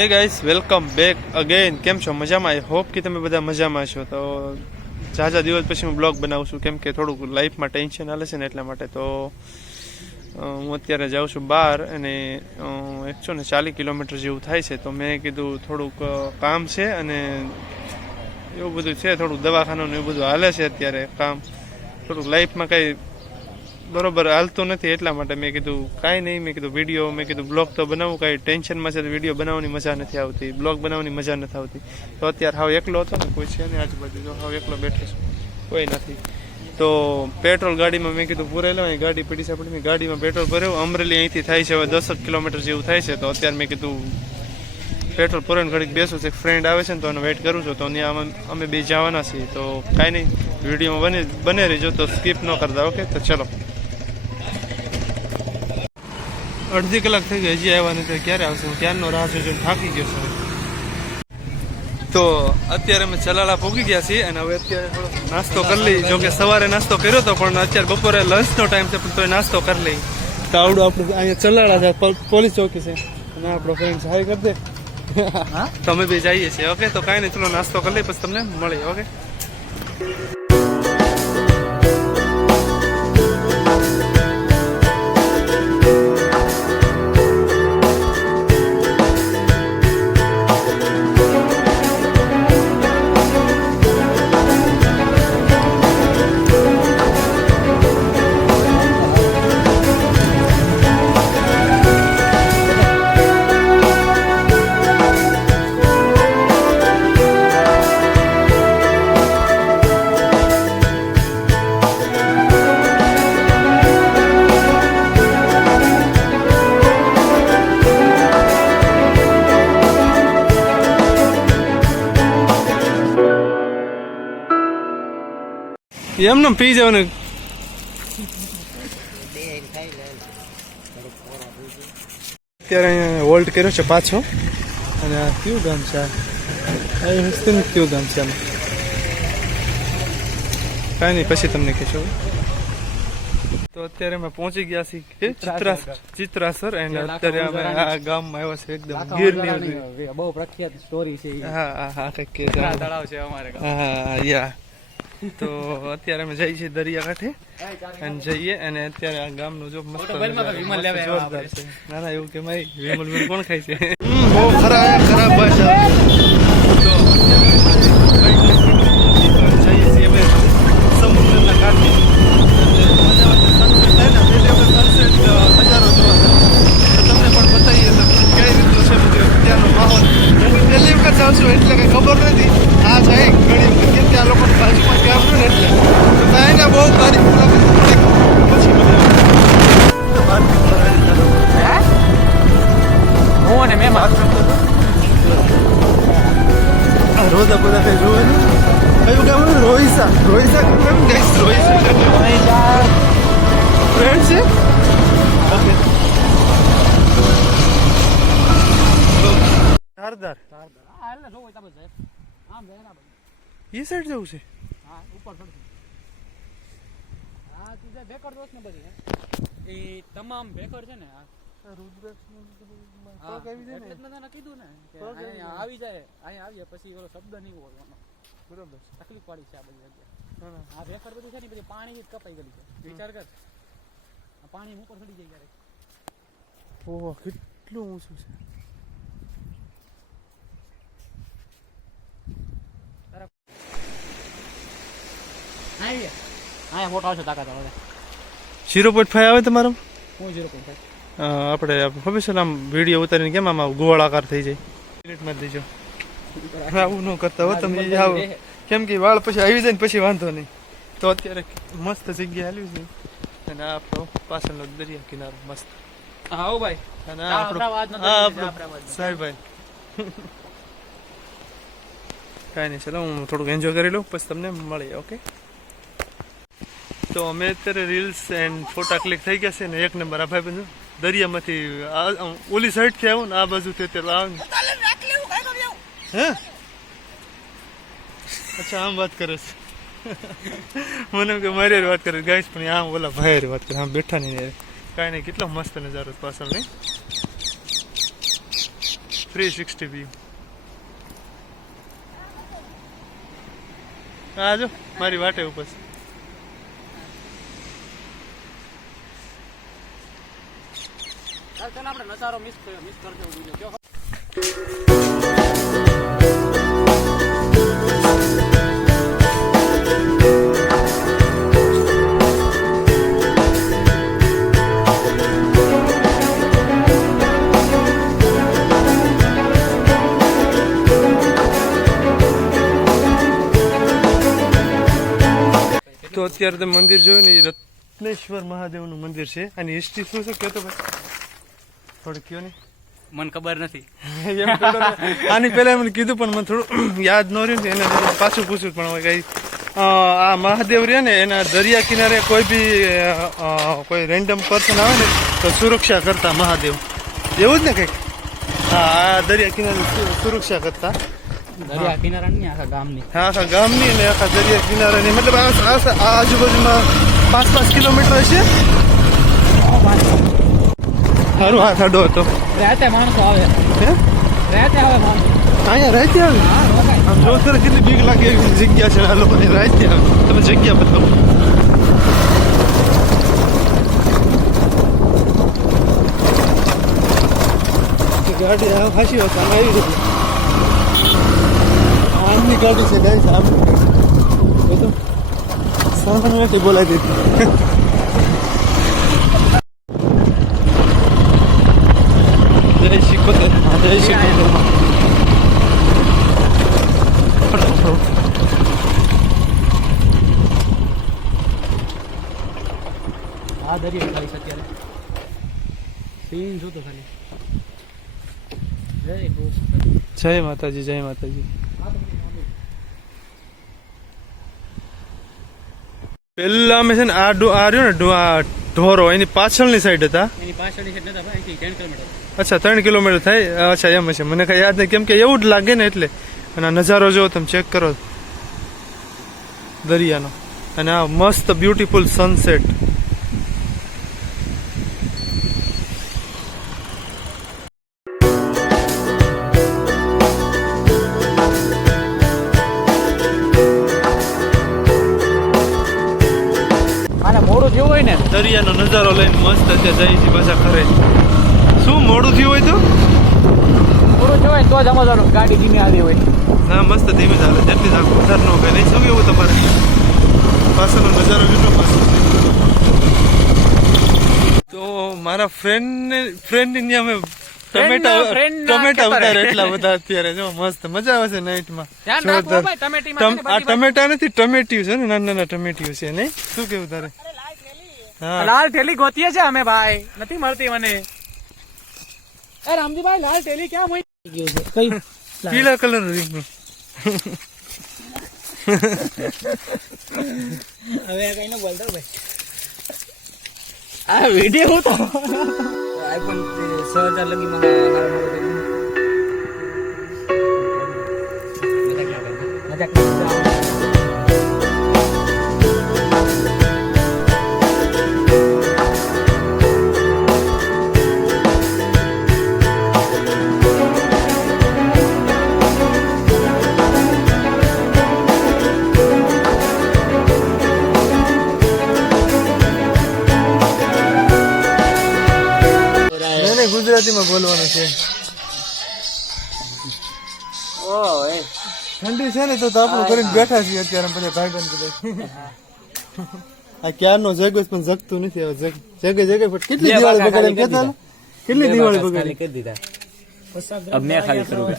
હે guys, welcome back again. કેમ છો? મજામાં? આઈ હોપ કે તમે બધા મજામાં છો. તો ઝાઝા દિવસ પછી હું બ્લોગ બનાવું છું, કેમ કે થોડુંક લાઈફમાં ટેન્શન હાલે છે ને એટલા માટે. તો હું અત્યારે જાઉં છું બહાર અને 140 કિલોમીટર જેવું થાય છે. તો મેં કીધું થોડુંક કામ છે અને એવું બધું છે, થોડુંક દવાખાનું એવું બધું હાલે છે અત્યારે કામ. થોડુંક લાઈફમાં કંઈ બરોબર હાલતું નથી એટલા માટે મેં કીધું કાંઈ નહીં. મેં કીધું વિડીયો, મેં કીધું બ્લોગ તો બનાવું. કાંઈ ટેન્શનમાં છે તો વિડીયો બનાવવાની મજા નથી આવતી, બ્લોગ બનાવવાની મજા નથી આવતી. તો અત્યારે હાવ એકલો હતો ને, કોઈ છે નહીં આજુબાજુ, તો હાવ એકલો બેઠો છું, કોઈ નથી. તો પેટ્રોલ ગાડીમાં મેં કીધું પૂરેલો, અહીં ગાડી પડી છે આપણી, ગાડીમાં પેટ્રોલ ભર્યું. અમરેલી અહીંથી થાય છે હવે 10 કિલોમીટર જેવું થાય છે. તો અત્યારે મેં કીધું પેટ્રોલ પૂરાઈને ઘડીક બેસું છે. એક ફ્રેન્ડ આવે છે ને તો એને વેઇટ કરું છું. તો ત્યાં અમે બે જવાના છીએ. તો કાંઈ નહીં, વિડીયોમાં બને રહેજો, તો સ્કીપ ન કરતા. ઓકે, તો ચલો. અડધી કલાક થઈ ગઈ, હજી આવ્યા નથી. ક્યારે આવશે? હું ક્યારનો રાહ જોઈને થાકી ગયો છું. તો અત્યારે અમે ચલાલા પહોંચી ગયા છીએ અને હવે અત્યારે થોડો નાસ્તો કરી લઈ. જો કે સવારે નાસ્તો કર્યો હતો, પણ અત્યારે બપોરે લંચનો ટાઈમ છે, પણ તોય નાસ્તો કરી લઈ. તો આવડું આપણે અહીંયા ચલાલા છે, પોલીસ ચોકી છે અને આપણો ફ્રેન્ડ હાય કરી દે. તો અમે બે જઈએ છીએ. ઓકે, તો કાંઈ નહીં, ચલો નાસ્તો કરી લઈ, પછી તમને મળીએ. ઓકે. એમને પી જવાનું. અત્યારે અહીંયા હોલ્ટ કર્યો છે પાછો. અને આ કયું ગામ છે? કયું ગામ છે આમાં? કાંઈ નહીં, પછી તમને કહેશો. તો અત્યારે અમે પહોંચી ગયા છીએ ચિત્રાસર. એન્ડ અત્યારે અમે આ ગામમાં આવ્યા છે, એકદમ ગીરની બહુ પ્રખ્યાત સ્ટોરી છે. હા કંઈક કે તળાવ છે અમારે. હા યા. તો અત્યારે અમે જઈએ છીએ દરિયાકાંઠે અને જઈએ. અને અત્યારે આ ગામનું જો મસ્ત જોરદાર છે. ના ના, એવું કે ભાઈ વિમલ કોણ ખાય છે? બહુ ખરાબ ભાષા. તો જઈએ છીએ અમે સમુદ્રના કાંઠે. તમને પણ બતાવીએ તો કઈ રીતનું છે ત્યાંનો માહોલ. હું પહેલી વખત જાઉં છું એટલે કઈ ખબર નથી. આ જાય ઘણી વખત કે ત્યાં લોકોની બાજુમાં ગામ ને એટલે તો કાંઈ બહુ તારીખ મુલાકાત પછી હું અને મેં રોજા બધા કઈ જોવે ને. કયું ગામ? રોહિસા કેમ ગઈશ? રોહિસા ફ્રેન્ડ છે. ઓકે. ધારદાર એ સાઈડ જવું છે. હા, ઉપર ચડશું. હા, તું બેકર દોસ્ત ને બધી એ તમામ બેકર છે ને. આ રુદ્રાક્ષ કીધું ને આવી જાય, અહીંયા આવીએ પછી ઓલો શબ્દ નહીં બોલવાનો. બરોબર, તકલીફ પડી છે આ બધી જગ્યાએ. આ બેકર બધી છે ને બધી પાણી કપાઈ ગયેલી છે. વિચાર કર, પાણી ઉપર ચડી જાય ક્યારેક. ઓહો, કેટલું ઊંચું છે. અહીંયા ફોટો આવશે તાકાત આવે. 0.5 આવે તમારો? હું 0.5. આપણે ખબર છે આમ વિડીયો ઉતારીને કેમ આમાં ગોળાકાર થઈ જાય? મિનિટમાં દેજો. આવું ન કરતા હો તમે. આવો કેમ કે વાળ પછી આવી જાય ને પછી વાંધો નહીં. તો અત્યારે મસ્ત જગ્યા હાલ્યું છે અને આ આપણો પાછળનો દરિયા કિનારો મસ્ત. આવો ભાઈ. અને આપણો સાહેબભાઈ. કાંઈ નહીં, ચલો હું થોડુંક એન્જોય કરી લઉં, પછી તમને મળીએ. ઓકે. તો અમે અત્યારે રીલ્સ એન્ડ ફોટા ક્લિક થઈ ગયા છે ને એક નંબર. આ ભાઈ બંધ દરિયામાંથી ઓલી સાઈડથી આવું ને આ બાજુથી અત્યારે આવ ને. હે અચ્છા, આમ વાત કરે છે. મને કે મારી વાત કરે ગાઈસ, પણ આમ ઓલા ભાઈ વાત કરે. આમ બેઠા નહીં. કાંઈ નહીં, કેટલો મસ્ત નજારો પાછળ નહીં. 360 વ્યૂ. આ જો મારી વાટે ઉપર છે. ચાલ આપણે નજારો મિસ કરજો બીજો. તો અત્યારે તમે મંદિર જોયું ને, એ રત્નેશ્વર મહાદેવનું મંદિર છે. આની હિસ્ટ્રી શું છે કહેતો ભાઈ, થોડું કયો ને. મને ખબર નથી. એમ કહેતો ને. આની પહેલા મને કીધું પણ મને થોડું યાદ ન રહ્યું ને, એને પાછું પૂછ્યું. પણ હવે કઈ આ મહાદેવ રહે ને, એના દરિયા કિનારે કોઈ બી કોઈ રેન્ડમ પર્સન આવે ને તો સુરક્ષા કરતા મહાદેવ, એવું જ ને કંઈક. હા, આ દરિયા કિનારે સુરક્ષા કરતા. દરિયા કિનારા ની આખા ગામની. હા, આખા ગામની ને આખા દરિયા કિનારાની, મતલબ આ આજુબાજુમાં 5 કિલોમીટર હશે. સારું હાથ આડો હતો. રાતે માણસો આવે. રાતે આવે માણસો. અહીંયા રાતે આવે. આમ જો તો કેટલી બીક લાગે એવી જગ્યા છે. આ લોકોને રાતે આવે. તમે જગ્યા બતાવો. ગાડી ખાસી હોતા આવી રહી. આમની ગાડી છે ગાઈસ, આમની ગાડી. એ તો સામાન્ય નથી બોલાવી દીધી. જય શિકોતેર, જય શિકોતેર. આ દરિયો ખાલી છે અત્યારે. સીન જોતો ખાલી. જય માતાજી, જય માતાજી. પેલા અમે છે ને આ રહ્યો ને ઢોરો, એની પાછળની સાઈડ હતા. એની પાછળની સાઈડ નતા ભાઈ, 10 કિલોમીટર. અચ્છા, 3 કિલોમીટર થાય. અચ્છા, એમ છે. મને કઈ યાદ નહીં, કેમ કે એવું જ લાગે ને એટલે. અને આ નજારો જો તમે ચેક કરો દરિયાનો, અને આ મસ્ત બ્યુટીફુલ સનસેટ. મોડું થયું હોય ને, દરિયાનો નજારો લઈને મસ્ત અત્યારે જાય છે પાછા ઘરે. શું મોડું થયું હોય તો? મોડું થયું હોય તો જ અમારું ગાડી ધીમે આવી હોય. ના, મસ્ત ધીમે ચાલે. જેટલી રાખો વધારે ન હોય. નહીં શું કેવું તમારે? પાછળનો નજારો કેટલો મસ્ત છે. તો મારા ફ્રેન્ડની અમે ટમેટા ઉતારે એટલા બધા અત્યારે. જો મસ્ત મજા આવે છે નાઈટમાં. આ ટમેટા નથી, ટમેટિયું છે ને, નાના નાના ટમેટિયું છે. નહીં શું કેવું તારે? હા, લાલ ઠેલી ગોતીએ છે અમે ભાઈ, નથી મળતી મને. એ રામજીભાઈ, લાલ ઠેલી ક્યાં મોઈ ગયું છે? કઈ પીળા કલર રીંગનું. હવે કઈ ન બોલતો ભાઈ. આ વિડિયો હું તો આઈફોન 6000 લગીમાં મજાક ગુજરાતીમાં બોલવાનું છે. ઠંડી છે ને તો આપણું કરીને બેઠા છીએ અત્યારે બધા ભાઈબંધ બધા. આ ક્યારનો જગો પણ જગતું નથી. હવે જગે પણ કેટલી દિવાળી બગાડે કેતા, કેટલી દિવાળી બગાડી કરી દીધા. अब मैं खाली करूंगा.